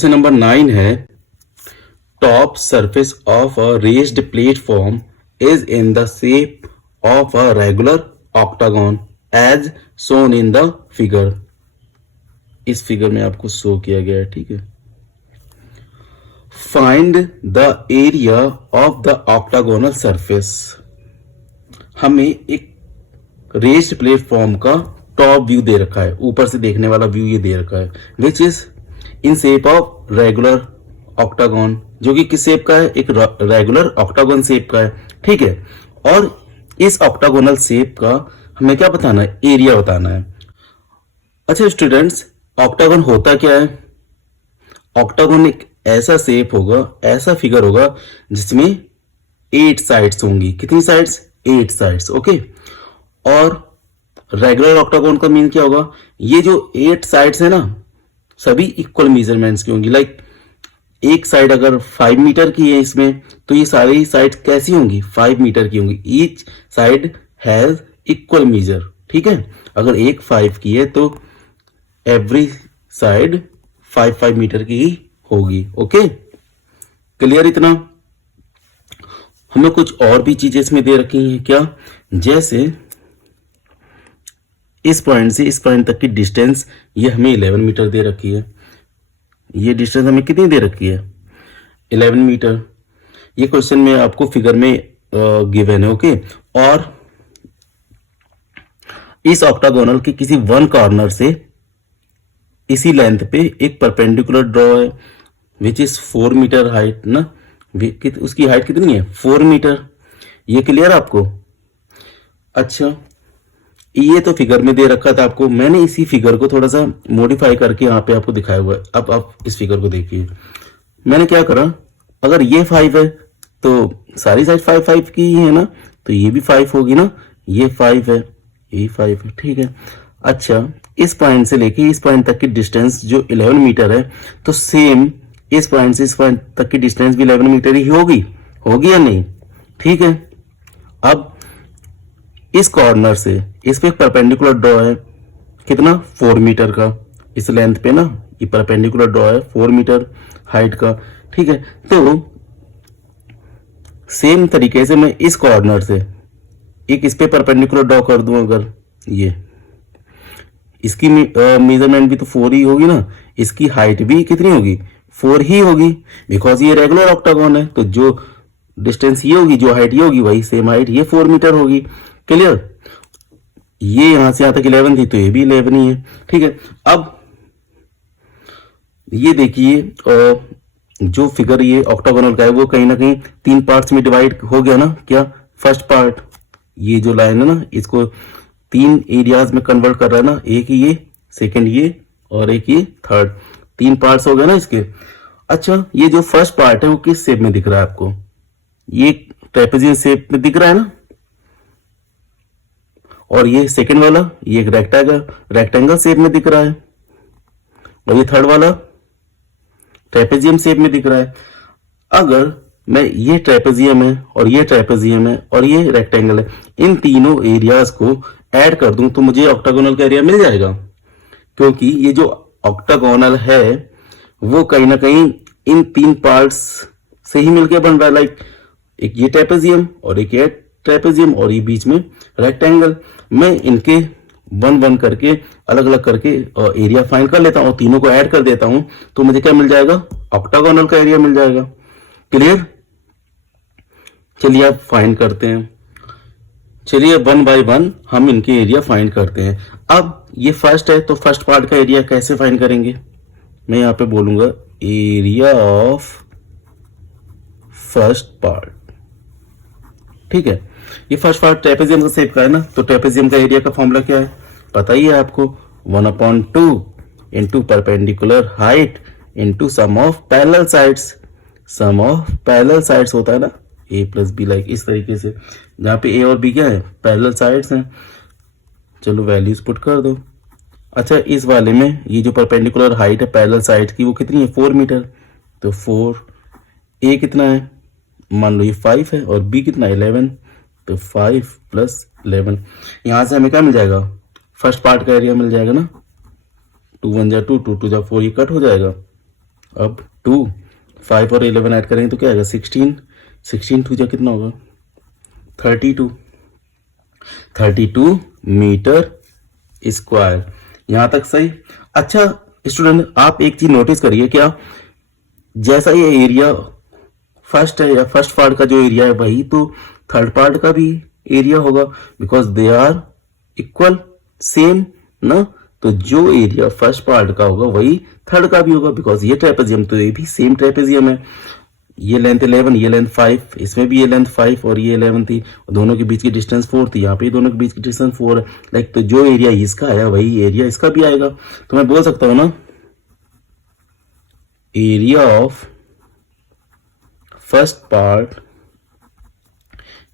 Question number 9 है top surface of a raised platform is in the shape of a regular octagon as shown in the figure. इस figure में आपको show किया गया है, ठीक है। Find the area of the octagonal surface. हमें एक रेज्ड प्लेटफॉर्म का टॉप व्यू दे रखा है, ऊपर से देखने वाला व्यू ये दे रखा है, विच is in shape of regular octagon, जो कि किस शेप का है, एक रेगुलर ऑक्टागन शेप का है, ठीक है। और इस ऑक्टागोनल शेप का हमें क्या बताना है, एरिया बताना है। अच्छा स्टूडेंट्स, ऑक्टागन होता क्या है? ऑक्टागन एक ऐसा शेप होगा, ऐसा फिगर होगा जिसमें 8 साइड्स होंगी। कितनी साइड्स? 8 sides, okay. और रेगुलर ऑक्टागन का मीन क्या होगा? ये जो 8 साइड्स है ना, सभी इक्वल मेजरमेंट्स की होंगी। लाइक एक साइड अगर 5 मीटर की है इसमें, तो ये सारी साइड कैसी होंगी? 5 मीटर की होंगी। Each side has equal major, ठीक है। अगर एक 5 की है तो एवरी साइड 5 मीटर की ही होगी, ओके। क्लियर इतना? हमें कुछ और भी चीजें इसमें दे रखी हैं क्या, जैसे इस पॉइंट से इस पॉइंट तक की डिस्टेंस ये हमें 11 मीटर दे रखी है। ये डिस्टेंस हमें कितनी दे रखी है? 11 मीटर। ये क्वेश्चन में आपको फिगर में गिवन है, ओके। और इस ऑक्टागोनल के किसी वन कॉर्नर से इसी लेंथ पे एक परपेंडिकुलर ड्रॉ है, विच इज 4 मीटर हाइट ना। उसकी हाइट कितनी है? 4 मीटर। ये क्लियर आपको? अच्छा, ये तो फिगर में दे रखा था आपको, मैंने इसी फिगर को थोड़ा सा मॉडिफाई करके यहाँ पे आपको दिखाया हुआ है। अब आप इस फिगर को देखिए, मैंने क्या करा, अगर ये 5 है तो सारी साइड 5 की ही है ना, तो ये भी 5 होगी ना। ये 5 है, ये 5 है, ठीक है। अच्छा, इस पॉइंट से लेके इस पॉइंट तक की डिस्टेंस जो 11 मीटर है, तो सेम इस पॉइंट से इस पॉइंट तक की डिस्टेंस भी 11 मीटर ही होगी, होगी या नहीं? ठीक है। अब इस कॉर्नर से इस पे एक परपेंडिकुलर ड्रॉ है, कितना? 4 मीटर का। इस लेंथ पे ना ये परपेंडिकुलर ड्रॉ है 4 मीटर हाइट का, ठीक है। तो सेम तरीके से मैं इस कॉर्नर से एक इस पे परपेंडिकुलर ड्रॉ कर दूं, अगर ये इसकी मेजरमेंट भी तो 4 ही होगी ना, इसकी हाइट भी कितनी होगी? 4 ही होगी, बिकॉज ये रेगुलर ऑक्टागन है। तो जो डिस्टेंस ये होगी, जो हाइट ये होगी, वही सेम हाइट ये 4 मीटर होगी। क्लियर? ये यहां से यहां तक 11 थी, तो ये भी 11 ही है, ठीक है। अब ये देखिए, जो फिगर ये ऑक्टागोनल का है वो कहीं ना कहीं 3 पार्ट्स में डिवाइड हो गया ना। क्या? फर्स्ट पार्ट, ये जो लाइन है ना, इसको 3 एरियाज में कन्वर्ट कर रहा है ना, एक ये, सेकंड ये, और एक ये थर्ड। 3 पार्ट्स हो गए ना इसके। अच्छा, ये जो फर्स्ट पार्ट है वो किस शेप में दिख रहा है आपको? ये ट्रेपेजियम शेप में दिख रहा है ना। और ये सेकंड वाला, ये एक रेक्टेंगल शेप में दिख रहा है, और ये थर्ड वाला ट्रेपेजियम शेप में दिख रहा है। अगर मैं ये ट्रेपेजियम है और ये ट्रेपेजियम है और ये रेक्टेंगल है, इन तीनों एरियाज को ऐड कर दूं तो मुझे ऑक्टागोनल का एरिया मिल जाएगा, क्योंकि ये जो ऑक्टागोनल है वो कहीं ना कहीं इन 3 पार्ट्स से ही मिलकर बन रहा है। लाइक एक ये ट्रेपेजियम और एक ये ट्रेपेजियम और ये बीच में रेक्टेंगल। मैं इनके 1-1 करके अलग अलग करके एरिया फाइंड कर लेता हूं और तीनों को ऐड कर देता हूं, तो मुझे क्या मिल जाएगा? ऑक्टागोनल का एरिया मिल जाएगा। क्लियर? चलिए आप फाइंड करते हैं। चलिए 1 बाय 1 हम इनके एरिया फाइंड करते हैं। अब ये फर्स्ट है, तो फर्स्ट पार्ट का एरिया कैसे फाइंड करेंगे? मैं यहां पे बोलूंगा एरिया ऑफ फर्स्ट पार्ट, ठीक है। ये फर्स्ट पार्ट ट्रेपेजियम का शेप का है ना, तो ट्रेपेजियम का एरिया का फॉर्मूला क्या है? पता ही है आपको, 1/2 into perpendicular height into sum of parallel sides. Sum of parallel sides होता है ना, a प्लस बी, लाइक इस तरीके से, जहां पे a और b क्या है? पैरेलल साइड्स हैं। चलो वैल्यूज पुट कर दो। अच्छा, इस वाले में ये जो परपेंडिकुलर हाइट है पैरेलल साइड की वो कितनी है? 4 मीटर। तो 4, a कितना है? मान लो ये 5 है, और b कितना है? 11। तो 5 + 11, यहां से हमें क्या मिल जाएगा? फर्स्ट पार्ट का एरिया मिल जाएगा ना। 2 1 जा 2, 2 2 जा 4, ये कट हो जाएगा। अब 2, 5 और 11 ऐड करेंगे तो क्या आएगा 16, 16 टू जा कितना होगा 32 मीटर स्क्वायर। यहां तक सही। अच्छा स्टूडेंट, आप एक चीज नोटिस करिए, क्या जैसा ये एरिया फर्स्ट है या फर्स्ट पार्ट का जो एरिया है वही तो थर्ड पार्ट का भी एरिया होगा, because they are equal, same ना। तो जो एरिया फर्स्ट पार्ट का होगा वही थर्ड का भी होगा, बिकॉज ये ट्रेपेजियम तो ये भी सेम ट्रेपेजियम है। ये लेंथ 11, ये लेंथ 5, इसमें भी ये लेंथ 5 और ये 11 थी, दोनों के बीच की डिस्टेंस 4 थी, यहाँ पे दोनों के बीच की डिस्टेंस 4 है। लाइक तो जो एरिया इसका आया वही एरिया इसका भी आएगा। तो मैं बोल सकता हूं ना, area of first part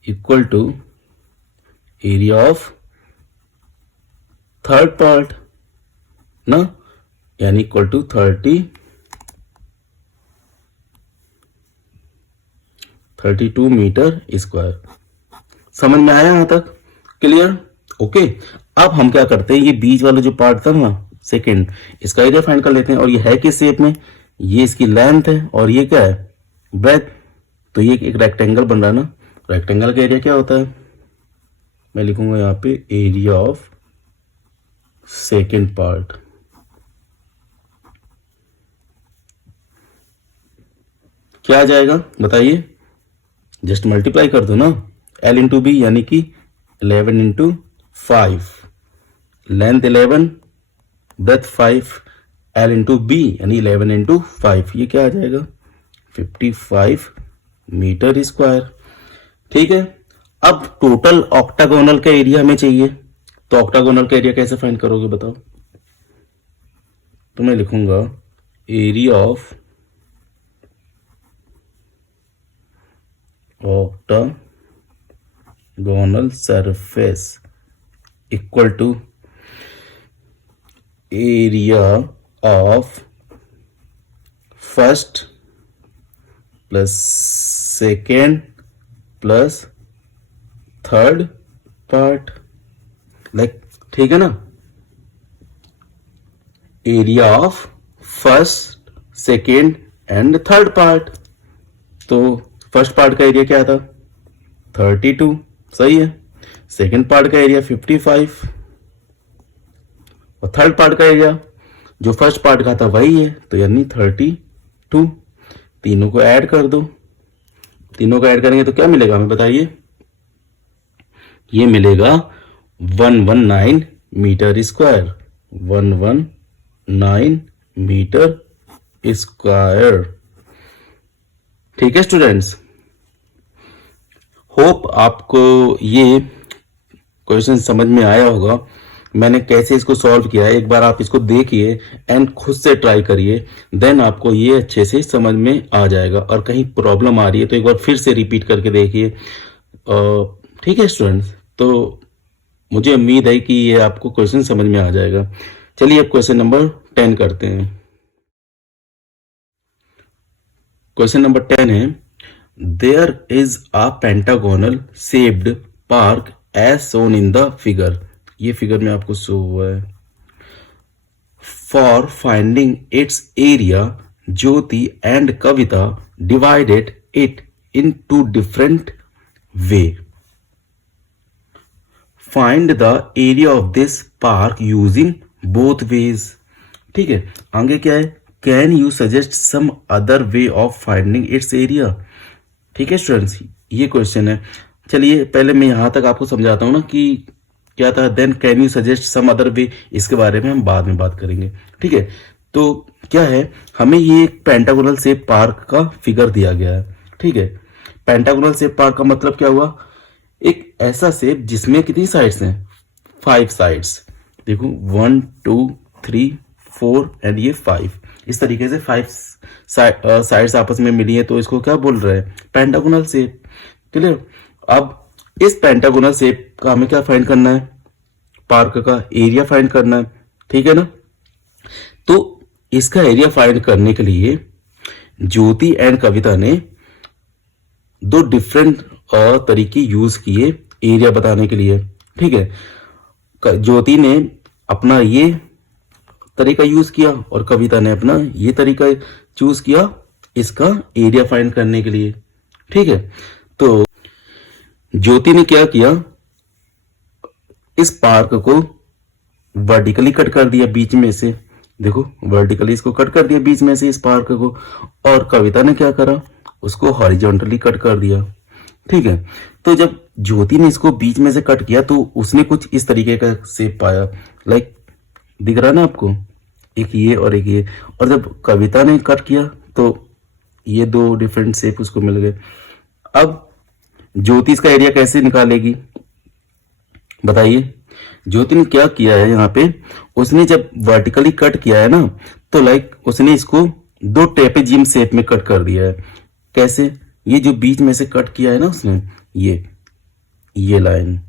equal to area of third part ना, यानी इक्वल टू 32 मीटर स्क्वायर। समझ में आया यहां तक? क्लियर? ओके। अब हम क्या करते हैं, ये बीच वाला जो पार्ट था ना सेकंड, इसका एरिया फाइंड कर लेते हैं। और ये है किस शेप में, ये इसकी लेंथ है और ये क्या है ब्रेथ। तो ये एक रेक्टेंगल बन रहा है ना, रेक्टेंगल का एरिया क्या होता है, मैं लिखूंगा यहाँ पे एरिया ऑफ सेकेंड पार्ट। क्या आ जाएगा बताइए, जस्ट मल्टीप्लाई कर दो ना, L इंटू बी यानी कि 11 into 5, length 11 breadth 5, L into B यानी 11 इंटू 5, ये क्या आ जाएगा 55 मीटर स्क्वायर। ठीक है। अब टोटल ऑक्टागोनल का एरिया हमें चाहिए, तो ऑक्टागोनल का एरिया कैसे फाइंड करोगे बताओ। तो मैं लिखूंगा area of octagonal surface equal to area of first plus second plus third part, like ठीक है ना, area of first second and third part. तो फर्स्ट पार्ट का एरिया क्या था 32, सही है। सेकेंड पार्ट का एरिया 55 और थर्ड पार्ट का एरिया जो फर्स्ट पार्ट का था वही है, तो यानी 32। तीनों को ऐड कर दो, तीनों को ऐड करेंगे तो क्या मिलेगा हमें बताइए, ये मिलेगा 119 मीटर स्क्वायर, 119 मीटर स्क्वायर। ठीक है स्टूडेंट्स, होप आपको ये क्वेश्चन समझ में आया होगा। मैंने कैसे इसको सॉल्व किया है एक बार आप इसको देखिए एंड खुद से ट्राई करिए, देन आपको ये अच्छे से समझ में आ जाएगा। और कहीं प्रॉब्लम आ रही है तो एक बार फिर से रिपीट करके देखिए। ठीक है स्टूडेंट्स, तो मुझे उम्मीद है कि ये आपको क्वेश्चन समझ में आ जाएगा। चलिए अब क्वेश्चन नंबर 10 करते हैं। क्वेश्चन नंबर 10 है, there is a pentagonal shaped park as shown in the figure. ये फिगर में आपको शो हुआ है। For finding its area, Jyoti and Kavita divided it in two different way. Find the area of this park using both ways. ठीक है, आगे क्या है, can you suggest some other way of finding its area. ठीक है students, ये question है। चलिए पहले मैं यहां तक आपको समझाता हूं ना कि क्या था, then can you suggest some other way, इसके बारे में हम बाद में बात करेंगे। ठीक है, तो क्या है, हमें ये एक पेंटागोनल शेप पार्क का फिगर दिया गया है। ठीक है, पेंटागोनल शेप पार्क का मतलब क्या हुआ, एक ऐसा शेप जिसमें कितनी साइड्स हैं 5 साइड्स। देखो 1 2 3 4 एंड ये 5, इस तरीके से 5 साइड्स आपस में मिली है, तो इसको क्या बोल रहे हैं पेंटागोनल शेप। क्लियर। अब इस पेंटागोनल शेप का हमें क्या फाइंड करना है, पार्क का एरिया फाइंड करना है। ठीक है ना, तो इसका एरिया फाइंड करने के लिए ज्योति एंड कविता ने दो डिफरेंट तरीके यूज किए एरिया बताने के लिए। ठीक है, ज्योति ने अपना ये तरीका यूज किया और कविता ने अपना ये तरीका चूज किया इसका एरिया फाइंड करने के लिए। ठीक है, तो ज्योति ने क्या किया, इस पार्क को वर्टिकली कट कर दिया बीच में से, देखो वर्टिकली इसको कट कर दिया बीच में से इस पार्क को, और कविता ने क्या करा, उसको हॉरिजॉन्टली कट कर दिया। ठीक है, तो जब ज्योति ने इसको बीच में से कट किया तो उसने कुछ इस तरीके का शेप पाया, लाइक दिख रहा है ना आपको, एक ये और एक ये। और जब कविता ने कट किया तो ये दो डिफरेंट शेप उसको मिल गए। अब ज्योति इसका एरिया कैसे निकालेगी बताइए। ज्योति ने क्या किया है यहाँ पे, उसने जब वर्टिकली कट किया है ना, तो लाइक उसने इसको दो ट्रेपेजियम शेप में कट कर दिया है। कैसे, ये जो बीच में से कट किया है ना उसने, ये लाइन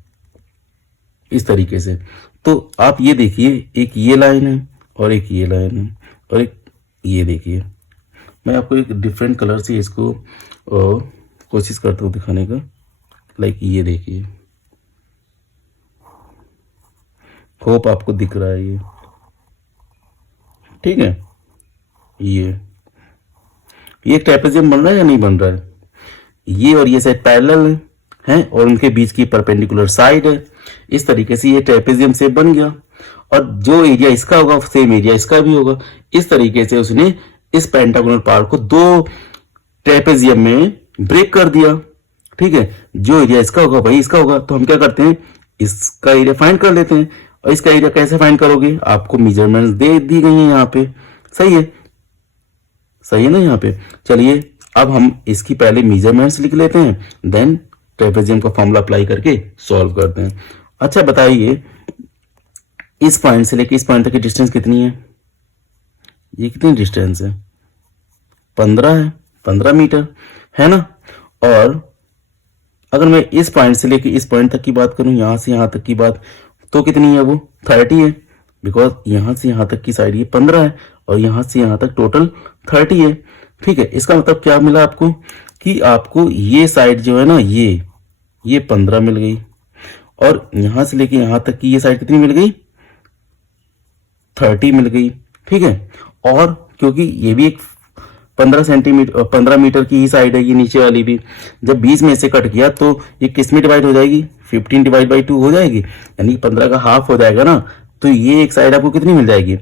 इस तरीके से। तो आप ये देखिए, एक ये लाइन है और एक ये लाइन है और एक ये देखिए। मैं आपको एक डिफरेंट कलर से इसको कोशिश करता हूँ दिखाने का, लाइक ये देखिए, होप आपको दिख रहा है ये। ठीक है, ये एक ट्रेपेजियम बन रहा है या नहीं बन रहा है, ये और ये साइड पैरेलल है और उनके बीच की परपेंडिकुलर साइड है। इस तरीके से ये ट्रेपेजियम शेप बन गया और जो एरिया इसका होगा सेम एरिया इसका भी होगा। इस तरीके से उसने इस पेंटागोनल पार्ट को दो ट्रेपेजियम में ब्रेक कर दिया। ठीक है, जो एरिया इसका होगा वही इसका होगा। तो हम क्या करते हैं, इसका एरिया फाइंड कर लेते हैं। और इसका एरिया कैसे फाइंड करोगे, आपको मेजरमेंट्स दे दी गई हैं यहाँ पे, सही है, सही है ना यहाँ पे। चलिए अब हम इसकी पहले मेजरमेंट्स लिख लेते हैं, देन ट्रेपेजियम का फॉर्मूला अप्लाई करके सॉल्व करते हैं। अच्छा बताइए, इस पॉइंट से लेके इस पॉइंट तक की डिस्टेंस कितनी है, ये कितनी डिस्टेंस है, 15 है, 15 मीटर है ना। और अगर मैं इस पॉइंट से लेके इस पॉइंट तक की बात करूं, यहां से यहां तक की बात, तो कितनी है, वो 30 है, बिकॉज यहां से यहां तक की साइड ये 15 है और यहां से यहां तक टोटल 30 है। ठीक है, इसका मतलब क्या मिला आपको, कि आपको ये साइड जो है ना, ये 15 मिल गई और यहां से लेके यहां तक की ये साइड कितनी मिल गई, 30 मिल गई। ठीक है, और क्योंकि ये भी एक 15 मीटर की ही साइड है, ये नीचे वाली भी, जब 20 में से कट किया तो ये किस में डिवाइड हो जाएगी, 15 डिवाइड बाई 2 हो जाएगी, यानी 15 का हाफ हो जाएगा ना। तो ये एक साइड आपको कितनी मिल जाएगी,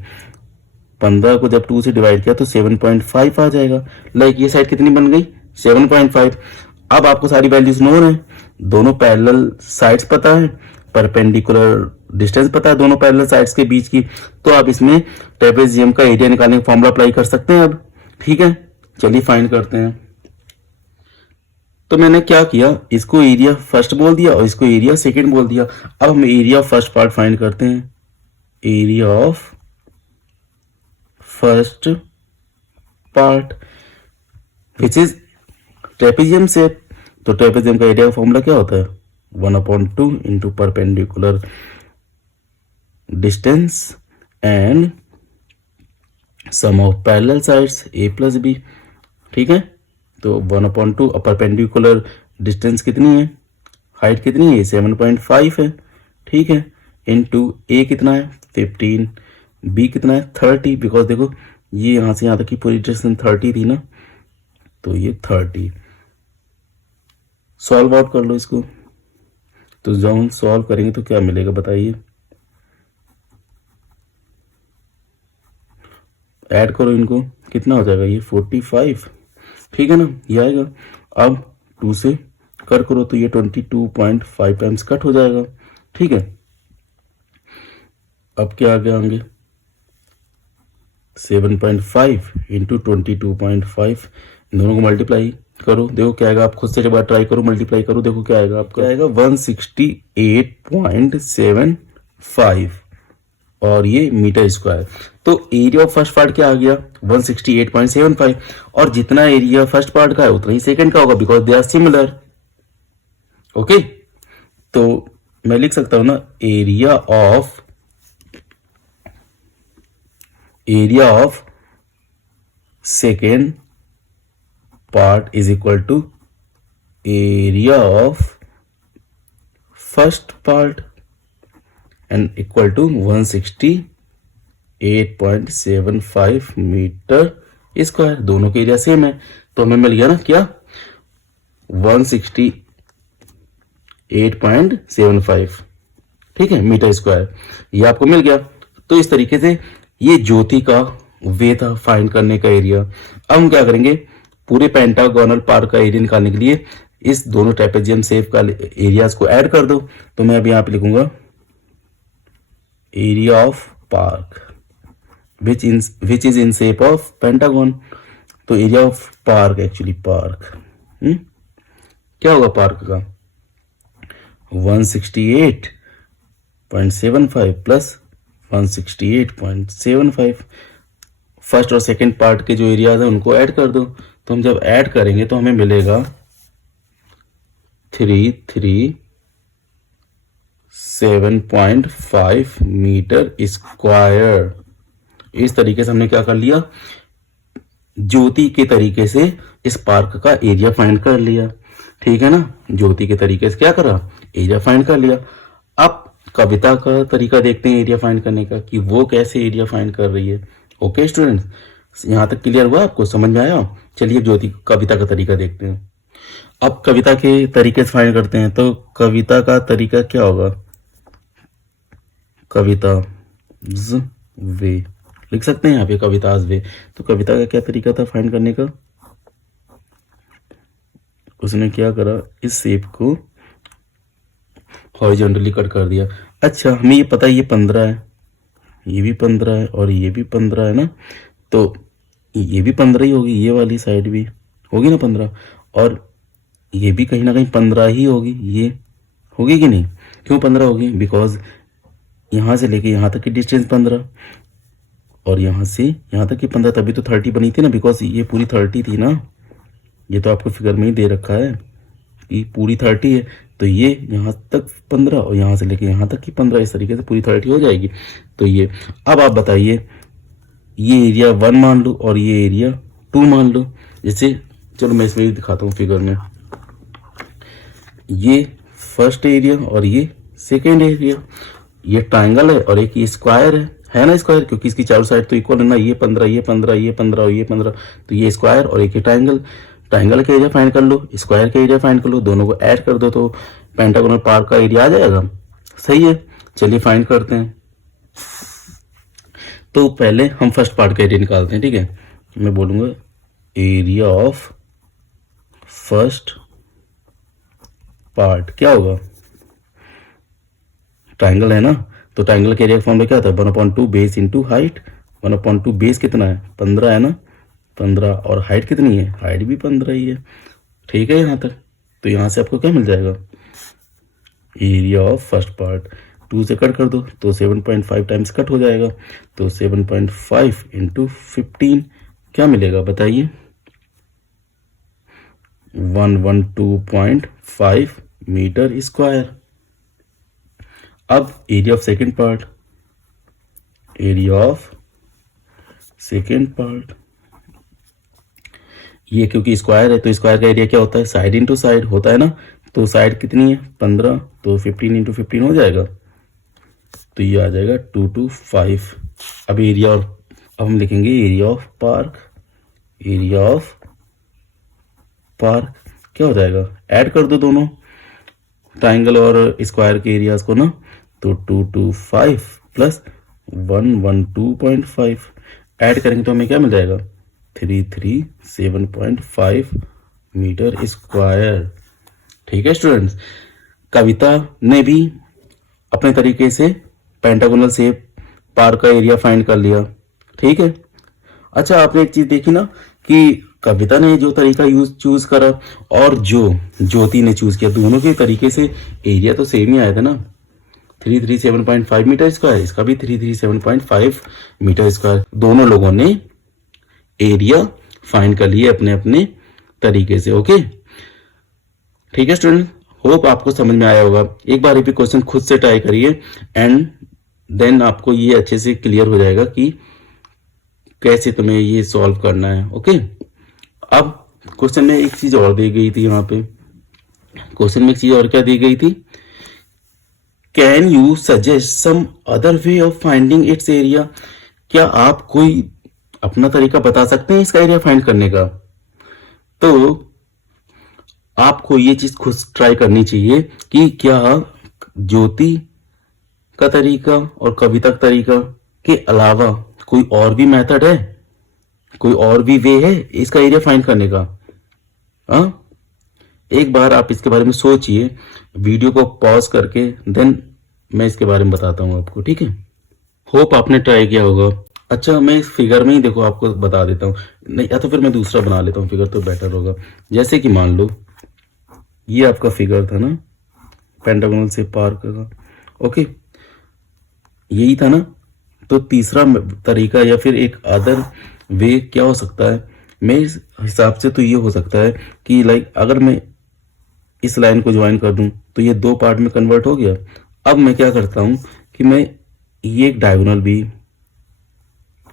15 को जब 2 से डिवाइड किया तो 7.5 आ जाएगा। लाइक ये साइड कितनी बन गई, 7.5। अब आपको सारी वैल्यूज नोन है, दोनों पैरेलल साइड्स पता है, परपेंडिकुलर डिस्टेंस पता है दोनों पैरेलल साइड्स के बीच की, तो आप इसमें ट्रेपेजियम का एरिया निकालने का फॉर्मूला अप्लाई कर सकते हैं अब। ठीक है, चलिए फाइंड करते हैं। तो मैंने क्या किया, इसको एरिया फर्स्ट बोल दिया और इसको एरिया सेकंड बोल दिया। अब हम area of first part find करते हैं, area of first part which is trapezium shape. तो ट्रेपेजियम का एरिया का फॉर्मूला क्या होता है, 1/2 into perpendicular distance and sum of parallel sides a plus B. ठीक है, तो 1/2 परपेंडिकुलर डिस्टेंस कितनी है, हाइट कितनी है, 7.5 है। ठीक है, इनटू a कितना है 15, b कितना है 30, बिकॉज देखो ये यहां से यहां तक की पूरी डिस्टेंस 30 थी ना, तो ये 30। सॉल्व आउट कर लो इसको, तो जब हम सॉल्व करेंगे तो क्या मिलेगा बताइए, ऐड करो इनको, कितना हो जाएगा ये 45। ठीक है ना, ये आएगा। अब 2 से कर करो तो ये 22.5 टाइम्स कट हो जाएगा। ठीक है, अब क्या आगे आएंगे, 7.5 इंटू 22.5, दोनों को मल्टीप्लाई करो, देखो क्या आएगा। आप खुद से एक बार ट्राई करो, मल्टीप्लाई करो, देखो क्या आएगा आपका, आएगा 168.75 और ये मीटर स्क्वायर। तो एरिया ऑफ फर्स्ट पार्ट क्या आ गया, 168.75, और जितना एरिया फर्स्ट पार्ट का है उतना ही सेकंड का होगा, because they are similar. Okay, तो मैं लिख सकता हूं ना, area of second part is equal to area of first part and equal to 168 8.75 metre square, दोनों के एरिया सेम है, तो हमें मिल गया ना क्या 168.75, ठीक है, मीटर स्क्वायर, ये आपको मिल गया। तो इस तरीके से ये ज्योति का वे था फाइंड करने का एरिया। अब हम क्या करेंगे, पूरे पेंटागोनल पार्क का एरिया निकालने के लिए इस दोनों ट्रेपेजियम शेप का एरियाज को ऐड कर दो। तो मैं अभी यहां पे लिखूंगा area of park which is in shape of pentagon. तो area of park, actually park क्या होगा पार्क का 168.75 प्लस 168.75, फर्स्ट और सेकंड पार्ट के जो एरियाज है उनको ऐड कर दो। तो हम जब ऐड करेंगे तो हमें मिलेगा 337.5 मीटर स्क्वायर। इस तरीके से हमने क्या कर लिया, ज्योति के तरीके से इस पार्क का एरिया फाइंड कर लिया, ठीक है ना। ज्योति के तरीके से क्या करा, एरिया फाइंड कर लिया। अब कविता का तरीका देखते हैं एरिया फाइंड करने का, कि वो कैसे एरिया फाइंड कर रही है। ओके स्टूडेंट्स, यहां तक क्लियर हुआ आपको, समझ में आया। चलिए ज्योति कविता का तरीका देखते हैं। अब कविता के तरीके से फाइंड करते हैं। तो कविता का तरीका क्या होगा, कविता वे लिख सकते हैं यहाँ पे, कविताज वे। तो कविता का क्या तरीका था फाइंड करने का, उसने क्या करा, इस शेप को हॉरिजॉन्टली कट कर दिया। अच्छा, हमें ये पता है ये 15 है, ये भी 15 है और ये भी 15 है ना, तो ये भी 15 ही होगी, ये वाली साइड भी होगी ना 15, और ये भी कहीं ना कहीं 15 ही होगी, ये होगी कि नहीं। क्यों 15 होगी, बिकॉज यहाँ से लेके यहाँ तक की डिस्टेंस 15 और यहाँ से यहाँ तक की 15, तभी तो 30 बनी थी ना, बिकॉज ये पूरी 30 थी ना। ये तो आपको फिगर में ही दे रखा है कि पूरी 30 है, तो ये यहाँ तक 15 और यहाँ से लेके यहाँ तक की 15, इस तरीके से पूरी 30 हो जाएगी। तो ये, अब आप बताइए, ये एरिया 1 मान लो और ये एरिया 2 मान लो। जैसे चलो मैं इसमें भी दिखाता हूँ फिगर में, ये फर्स्ट एरिया और ये सेकेंड एरिया, ये ट्राइंगल है और एक ये स्क्वायर है ना स्क्वायर, क्योंकि इसकी चारों साइड तो इक्वल है ना, ये 15 ये 15 ये 15 और ये 15, तो ये स्क्वायर और एक ये ट्राइंगल। ट्राइंगल का एरिया फाइंड कर लो, स्क्वायर का एरिया फाइंड कर लो, दोनों को ऐड कर दो तो पेंटागोनल पार्क का एरिया आ जाएगा। सही है, चलिए फाइंड करते हैं। तो पहले हम फर्स्ट पार्ट का एरिया निकालते हैं, ठीक है। मैं बोलूंगा एरिया ऑफ फर्स्ट पार्ट क्या होगा, ट्राइंगल है ना, तो ट्राइंगल के एरिया फॉर्मूला क्या होता है, 1/2 बेस इंटू हाइट। 1/2 बेस कितना है, 15 है ना, 15, और हाइट कितनी है, हाइट भी 15 ही है, ठीक है यहाँ तक। तो यहाँ से आपको क्या मिल जाएगा, एरिया ऑफ फर्स्ट पार्ट 2 से कट कर दो तो 7.5 टाइम्स कट हो जाएगा, तो 7.5 इंटू 15 क्या मिलेगा बताइए, 112.5 मीटर स्क्वायर। अब area of second part, area of second part, ये क्योंकि स्क्वायर है तो स्क्वायर का एरिया क्या होता है, साइड इंटू साइड होता है ना, तो साइड कितनी है 15, तो 15 इंटू 15 हो जाएगा, तो ये आ जाएगा 225। अब एरिया, और अब हम लिखेंगे area of park. Area of park क्या हो जाएगा, ऐड कर दो दोनों ट्राइंगल और स्क्वायर के एरियाज को ना, तो 225 प्लस 112.5 ऐड करेंगे तो हमें क्या मिल जाएगा, 337.5 मीटर स्क्वायर। ठीक है स्टूडेंट्स, कविता ने भी अपने तरीके से पेंटागोनल शेप पार्क का एरिया फाइंड कर लिया, ठीक है। अच्छा, आपने एक चीज देखी ना कि कविता ने जो तरीका चूज करा और जो ज्योति ने चूज किया, दोनों के तरीके से एरिया तो सेम ही आया था ना, 337.5 मीटर स्क्वायर, इसका भी 337.5 मीटर स्क्वायर। दोनों लोगों ने एरिया फाइंड कर लिए अपने अपने तरीके से। ओके, ठीक है स्टूडेंट, होप आपको समझ में आया होगा। एक बार भी क्वेश्चन खुद से ट्राई करिए एंड देन आपको ये अच्छे से क्लियर हो जाएगा कि कैसे तुम्हें ये सॉल्व करना है। ओके, अब क्वेश्चन में एक चीज और दी गई थी, यहाँ पे क्वेश्चन में एक चीज और क्या दी गई थी, can you suggest some other way of finding its area. क्या आप कोई अपना तरीका बता सकते हैं इसका एरिया फाइंड करने का? तो आपको ये चीज खुद ट्राई करनी चाहिए कि क्या ज्योति का तरीका और कविता का तरीका के अलावा कोई और भी मेथड है, कोई और भी वे है इसका एरिया फाइंड करने का? हाँ, एक बार आप इसके बारे में सोचिए, वीडियो को पॉज करके, देन मैं इसके बारे में बताता हूँ आपको, ठीक है? होप आपने ट्राई किया होगा। अच्छा, मैं इस फिगर में ही देखो आपको बता देता हूँ, नहीं या तो फिर मैं दूसरा बना लेता हूँ फिगर, तो बेटर होगा। जैसे कि मान लो ये आपका फिगर था ना, पेंटागोनल शेप पार्क का, ओके, यही था ना। तो तीसरा तरीका या फिर एक अदर वे क्या हो सकता है मेरे हिसाब से? तो ये हो सकता है कि लाइक अगर मैं इस लाइन को ज्वाइन कर दूं तो ये दो पार्ट में कन्वर्ट हो गया। अब मैं क्या करता हूं कि मैं ये एक डायगोनल भी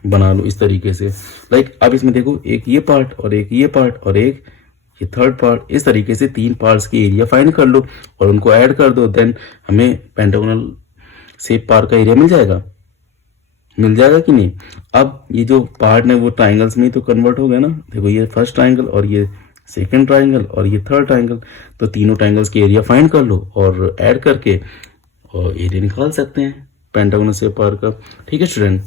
बना लूं इस तरीके से। लाइक अब इसमें देखो, एक ये पार्ट और एक ये पार्ट और एक ये थर्ड पार्ट, इस तरीके से तीन पार्ट्स की एरिया फाइंड कर लो और उनको ऐड कर दो, देन हमें पेंटागोनल शेप पार्क का एरिया मिल जाएगा कि नहीं? अब ये जो पार्ट है वो ट्राइंगल्स में ही तो कन्वर्ट हो गया ना। देखो, ये फर्स्ट ट्राइंगल और ये सेकंड ट्राइंगल और ये थर्ड ट्राइंगल, तो तीनों ट्राइंगल्स की एरिया फाइंड कर लो और ऐड करके और एरिया निकाल सकते हैं पेंटागोनल शेप पार्क का। ठीक है स्टूडेंट,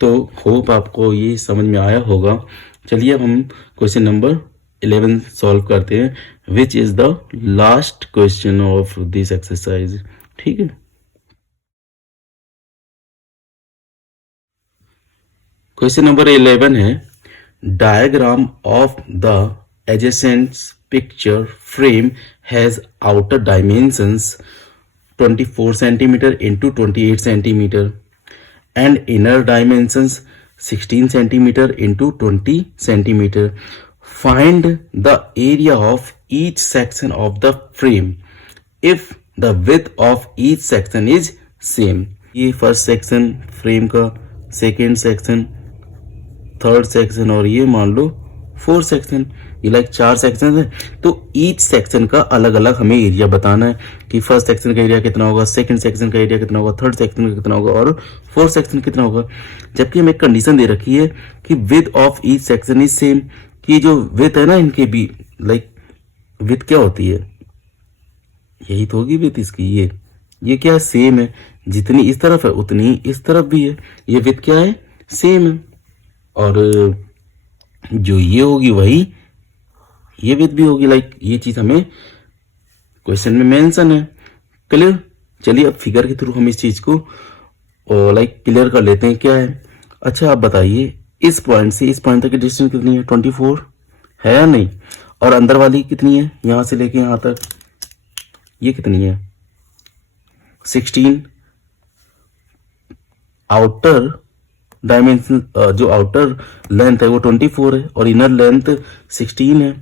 तो होप आपको ये समझ में आया होगा। चलिए अब हम क्वेश्चन नंबर 11 सॉल्व करते हैं, which is the last question of this exercise. ठीक है, क्वेश्चन नंबर 11 है, diagram of the adjacent picture frame has outer dimensions 24 centimeter into 28 centimeter and inner dimensions 16 centimeter into 20 centimeter. Find the area of each section of the frame if the width of each section is same. ये first section frame का, second section, third section और ये मान लो fourth section, ये like 4 section है। तो each section का अलग अलग हमें एरिया बताना है कि फर्स्ट सेक्शन का एरिया कितना होगा, सेकंड सेक्शन का एरिया कितना होगा, थर्ड सेक्शन का कितना होगा और फोर्थ सेक्शन कितना होगा। जबकि हमें कंडीशन दे रखी है कि width of each section is same, कि जो विथ है ना इनके भी, लाइक विथ क्या होती है, यही तो होगी विथ इसकी। ये क्या है, सेम है, जितनी इस तरफ है उतनी इस तरफ भी है, ये विथ क्या है, सेम है। और जो ये होगी वही ये विथ भी होगी, लाइक ये चीज हमें क्वेश्चन में मेंशन है। क्लियर? चलिए अब फिगर के थ्रू हम इस चीज को लाइक क्लियर कर लेते हैं क्या है। अच्छा आप बताइए, इस पॉइंट से इस पॉइंट तक की डिस्टेंस कितनी है? 24 है या नहीं? और अंदर वाली कितनी है, यहां से लेके यहां तक, ये कितनी है? 16। आउटर डायमेंशन जो आउटर लेंथ है वो 24 है और इनर लेंथ 16 है।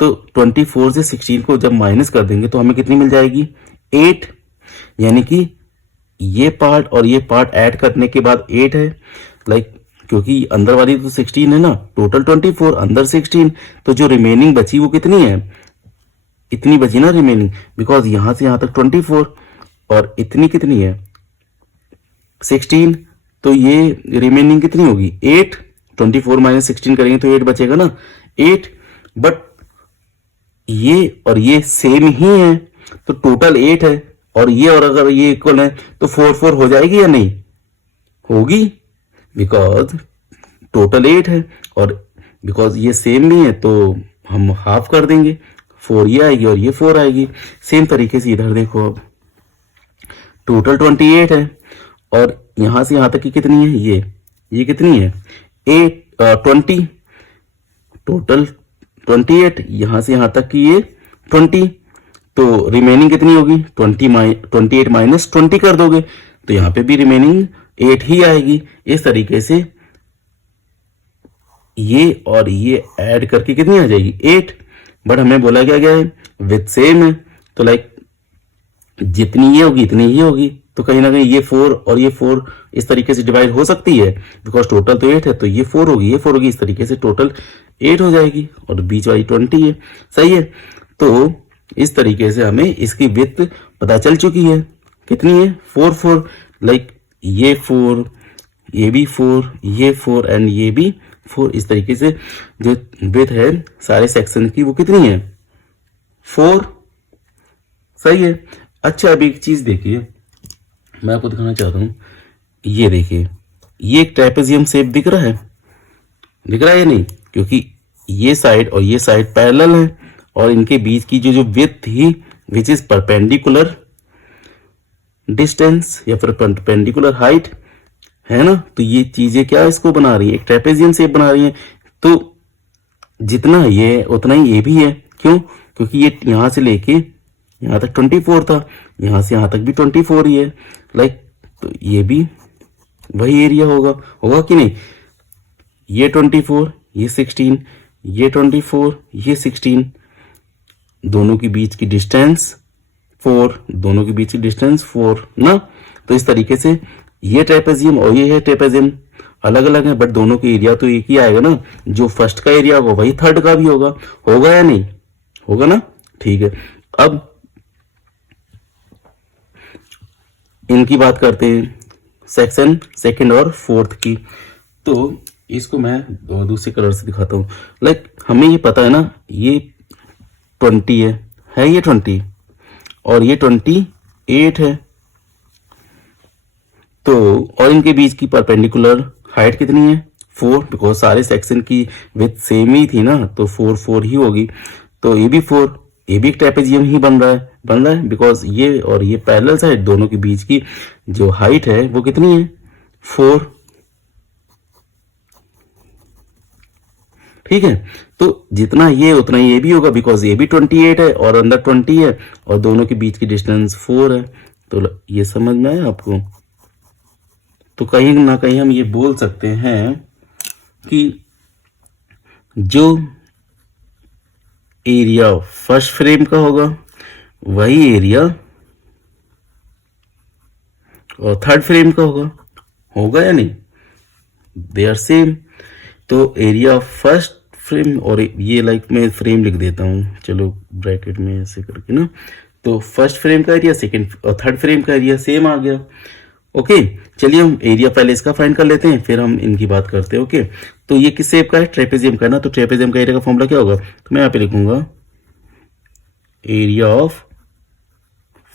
तो 24 से 16 को जब माइनस कर देंगे तो हमें कितनी मिल जाएगी? 8। यानी कि ये पार्ट और ये पार्ट ऐड करने के बाद 8 है, लाइक क्योंकि अंदर वाली तो 16 है ना, टोटल 24, अंदर 16, तो जो रिमेनिंग बची वो कितनी है? इतनी बची ना रिमेनिंग, बिकॉज यहां से यहां तक 24 और इतनी कितनी है? 16। तो ये रिमेनिंग कितनी होगी? 8। 24 माइनस 16 करेंगे तो 8 बचेगा ना, 8। बट ये और ये सेम ही है तो टोटल 8 है, और ये और अगर ये इक्वल है तो 4 4 हो जाएगी या नहीं? होगी, बिकॉज टोटल 8 है और बिकॉज ये सेम नहीं है तो हम हाफ कर देंगे, 4 ये आएगी और ये 4 आएगी। सेम तरीके से इधर देखो, अब टोटल 28 है और यहां से यहां तक की कितनी है? ये कितनी है? 20। टोटल 28, यहां से यहां तक की ये 20, तो रिमेनिंग कितनी होगी? 28 माइनस 20 कर दोगे तो यहां पे भी रिमेनिंग 8 ही आएगी। इस तरीके से ये और ये ऐड करके कितनी आ जाएगी? 8। बट हमें बोला क्या है? विथ सेम है, तो लाइक जितनी ये होगी इतनी ही होगी, तो कहीं ना कहीं ये 4 और ये 4 इस तरीके से डिवाइड हो सकती है, बिकॉज टोटल तो 8 है, तो ये 4 होगी, ये 4 होगी, इस तरीके से टोटल 8 हो जाएगी और बीच वाली 20 है। सही है, तो इस तरीके से हमें इसकी विड्थ पता चल चुकी है, कितनी है? 4 4, लाइक ये 4, ये भी 4, ये 4 एंड ये भी 4। इस तरीके से जो विड्थ है सारे सेक्शन की वो कितनी है? 4। सही है। अच्छा अब एक चीज देखिए, मैं आपको दिखाना चाहता हूँ। ये देखिए, ये एक ट्रेपेजियम शेप दिख रहा है, दिख रहा है या नहीं? क्योंकि ये साइड और ये साइड पैरेलल है और इनके बीच की जो विड्थ थी विच इज परपेंडिकुलर डिस्टेंस या फिर परपेंडिकुलर हाइट है ना, तो ये चीजें क्या इसको बना रही है? एक ट्रेपेजियम शेप बना रही है। तो जितना ये है उतना ही ये भी है। क्यों? क्योंकि ये यहां से लेके यहां तक 24 था, यहां से यहां तक भी 24 ही है। लाइक तो ये भी वही एरिया होगा, होगा कि नहीं? ये 24, ये 16, ये 24, ये 16, दोनों के बीच की डिस्टेंस 4, दोनों के बीच की डिस्टेंस 4 ना। तो इस तरीके से ये ट्रेपेजियम और ये है ट्रेपेजियम अलग अलग है, बट दोनों के एरिया तो एक ही आएगा ना। जो फर्स्ट का एरिया होगा वही थर्ड का भी होगा, होगा या नहीं? होगा ना। ठीक है, अब इनकी बात करते हैं, सेक्शन सेकंड और फोर्थ की। तो इसको मैं दूसरे कलर से दिखाता हूँ। लाइक हमें ये पता है ना, ये 20 है ये 20 और ये 28 है। तो और इनके बीच की परपेंडिकुलर हाइट कितनी है? 4, बिकॉज सारे सेक्शन की विथ सेम ही थी ना, तो 4 4 ही होगी। तो ये भी 4, ये भी एक ट्रेपेजियम ही बन रहा है बिकॉज ये और ये पैरेलल साइड, दोनों के बीच की जो हाइट है वो कितनी है? 4। ठीक है, तो जितना ये उतना ये भी होगा बिकॉज ये भी 28 है और अंदर 20 है और दोनों के बीच की डिस्टेंस 4 है। तो ये समझ में आया आपको? तो कहीं ना कहीं हम ये बोल सकते हैं कि जो एरिया फर्स्ट फ्रेम का होगा वही एरिया और थर्ड फ्रेम का होगा या नहीं? They are same. तो एरिया फर्स्ट फ्रेम और ये लाइक मैं फ्रेम लिख देता हूँ, चलो ब्रैकेट में ऐसे करके ना। तो फर्स्ट फ्रेम का एरिया सेकंड और थर्ड फ्रेम का एरिया सेम आ गया। ओके, चलिए हम एरिया पहले इसका फाइंड कर लेते हैं, फिर हम इनकी बात करते हैं। ओके, तो ये किस शेप का है? ट्रेपेजियम का ना। तो ट्रेपेजियम का एरिया का फॉर्मूला क्या होगा? तो मैं यहाँ पे लिखूंगा area of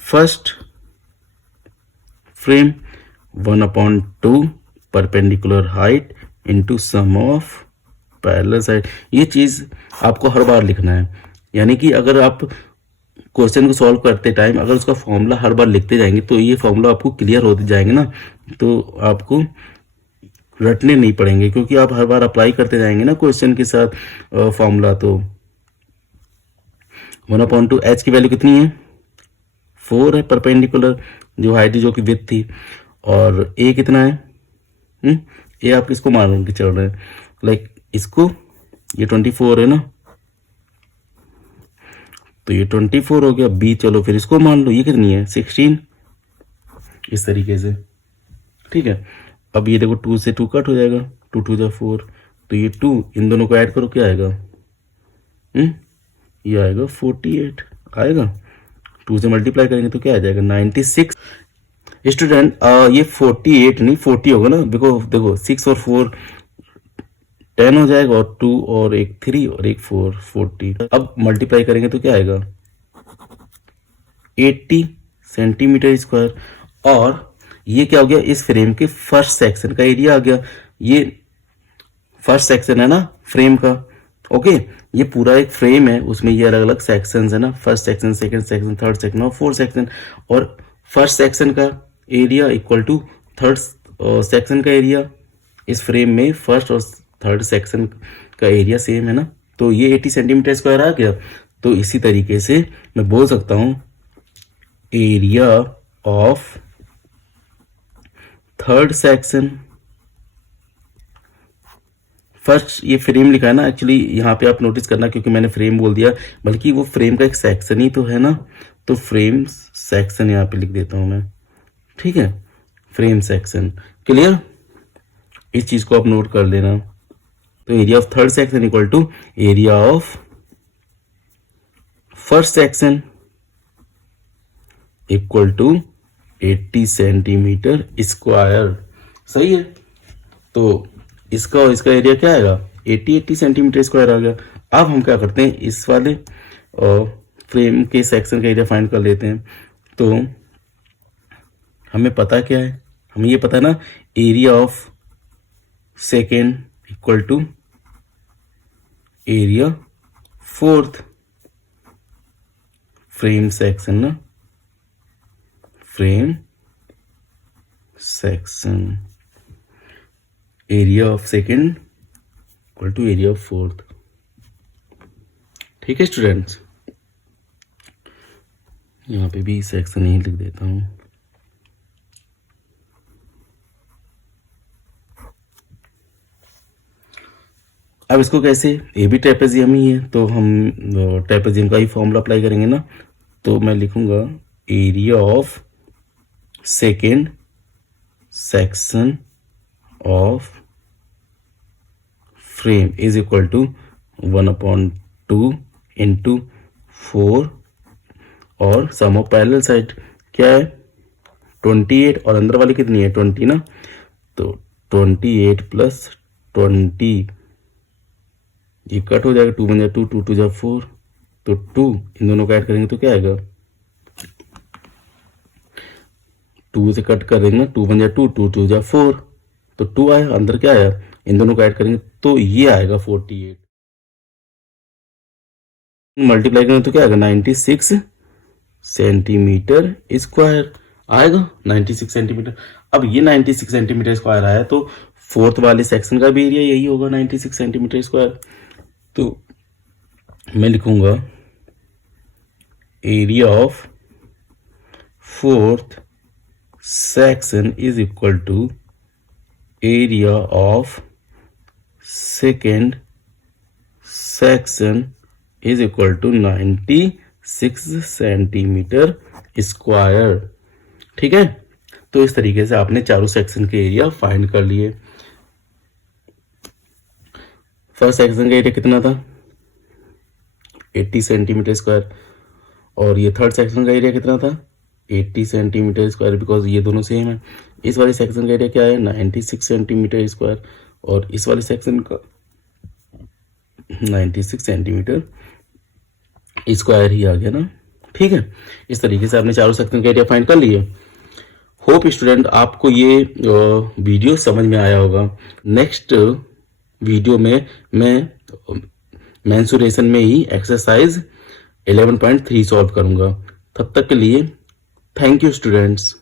first frame 1/2 perpendicular height into sum of parallel side. ये चीज आपको हर बार लिखना है, यानी कि अगर आप क्वेश्चन को सॉल्व करते टाइम अगर उसका फॉर्मूला हर बार लिखते जाएंगे तो ये फॉर्मूला आपको क्लियर होते जाएंगे ना, तो आपको रटने नहीं पड़ेंगे क्योंकि आप हर बार अप्लाई करते जाएंगे ना क्वेश्चन के साथ फॉर्मूला। तो 1/2 h की वैल्यू कितनी है? 4 है परपेंडिकुलर जो हाइट जो कि विड्थ थी, और a कितना है? a आप किसको मान के चल रहे हैं? लाइक इसको, ये 24 है ना, तो ये 24 हो गया। b चलो फिर इसको मान लो, ये कितनी है? 16। इस तरीके से, ठीक है। अब ये देखो 2 से 2 कट हो जाएगा, 2 2 4, तो ये 2 इन दोनों को ऐड करो, क्या आएगा? ये आएगा 48 आएगा। 2 से मल्टीप्लाई करेंगे तो क्या आ जाएगा? 96। स्टूडेंट ये 48 नहीं 40 होगा ना, बिकॉज देखो 6 और 4 10 हो जाएगा और 2 और एक 3 और एक 4 40। अब मल्टीप्लाई करेंगे तो क्या आएगा? 80 सेंटीमीटर स्क्वायर। और ये क्या हो गया? इस फ्रेम के फर्स्ट सेक्शन का एरिया आ गया। ये फर्स्ट सेक्शन है ना फ्रेम का। ओके, ये पूरा एक फ्रेम है, उसमें ये अलग अलग सेक्शंस है ना, first section, second section, third section और फोर्थ सेक्शन। और फर्स्ट सेक्शन का area equal to third section का एरिया। इस फ्रेम में फर्स्ट और थर्ड सेक्शन का एरिया सेम है ना, तो ये 80 सेंटीमीटर स्क्वायर आ गया। तो इसी तरीके से मैं बोल सकता हूं area of third section, first ये फ्रेम लिखा है ना, एक्चुअली यहाँ पे आप नोटिस करना क्योंकि मैंने फ्रेम बोल दिया, बल्कि वो फ्रेम का एक सेक्शन ही तो है ना, तो फ्रेम सेक्शन यहाँ पे लिख देता हूं मैं, ठीक है, फ्रेम सेक्शन। क्लियर? इस चीज को आप नोट कर लेना। तो area of third section equal to area of first section equal to 80 centimetre square. सही है, तो इसका और इसका एरिया क्या आएगा, 80 सेंटीमीटर स्क्वायर आ गया। अब हम क्या करते हैं, इस वाले फ्रेम के सेक्शन का एरिया फाइंड कर लेते हैं। तो हमें पता क्या है, हमें ये पता है ना, area of second equal to area fourth frame section ना, frame section area of second equal to area of fourth. ठीक है स्टूडेंट्स, यहाँ पे भी सेक्शन ही लिख देता हूँ। अब इसको कैसे, ये भी ट्रेपेजियम ही है तो हम ट्रेपेजियम का ही फॉर्मूला अप्लाई करेंगे ना। तो मैं लिखूंगा area of second section of frame is equal to 1/2 into 4 और सम ऑफ पैरेलल साइड क्या है 28 और अंदर वाली कितनी है 20 ना, तो 28 प्लस 20 ये कट हो जाएगा, 2 बन जाएगा 2, 2 2 जा 4, तो 2 इन दोनों को ऐड करेंगे तो क्या आएगा, 2 से कट कर देंगे ना, 2 बन जाए 2, 2 2 जा 4, तो 2 आया, अंदर क्या आया, इन दोनों को ऐड करेंगे तो ये आएगा 48, मल्टीप्लाई करेंगे तो क्या आएगा 96 सेंटीमीटर स्क्वायर आएगा, 96 सेंटीमीटर। अब ये 96 सेंटीमीटर स्क्वायर आया तो फोर्थ वाले सेक्शन का भी एरिया यही होगा 96 सेंटीमीटर स्क्वायर। तो मैं लिखूंगा area of fourth section is equal to area of second section is equal to 96 centimetre square. ठीक है, तो इस तरीके से आपने चारों सेक्शन के एरिया फाइंड कर लिए। फर्स्ट सेक्शन का एरिया कितना था 80 सेंटीमीटर स्क्वायर, और ये थर्ड सेक्शन का एरिया कितना था 80 सेंटीमीटर स्क्वायर, बिकॉज ये दोनों सेम है। इस वाले सेक्शन का एरिया क्या है 96 सेंटीमीटर स्क्वायर, और इस वाले सेक्शन का 96 सेंटीमीटर स्क्वायर ही आ गया ना। ठीक है, इस तरीके से आपने चारों सेक्शन का एरिया फाइंड कर लिए। होप स्टूडेंट आपको ये वीडियो समझ में आया होगा। नेक्स्ट वीडियो में मैं मेंसुरेशन में ही एक्सरसाइज 11.3 सॉल्व करूंगा। तब तक के लिए थैंक यू स्टूडेंट्स।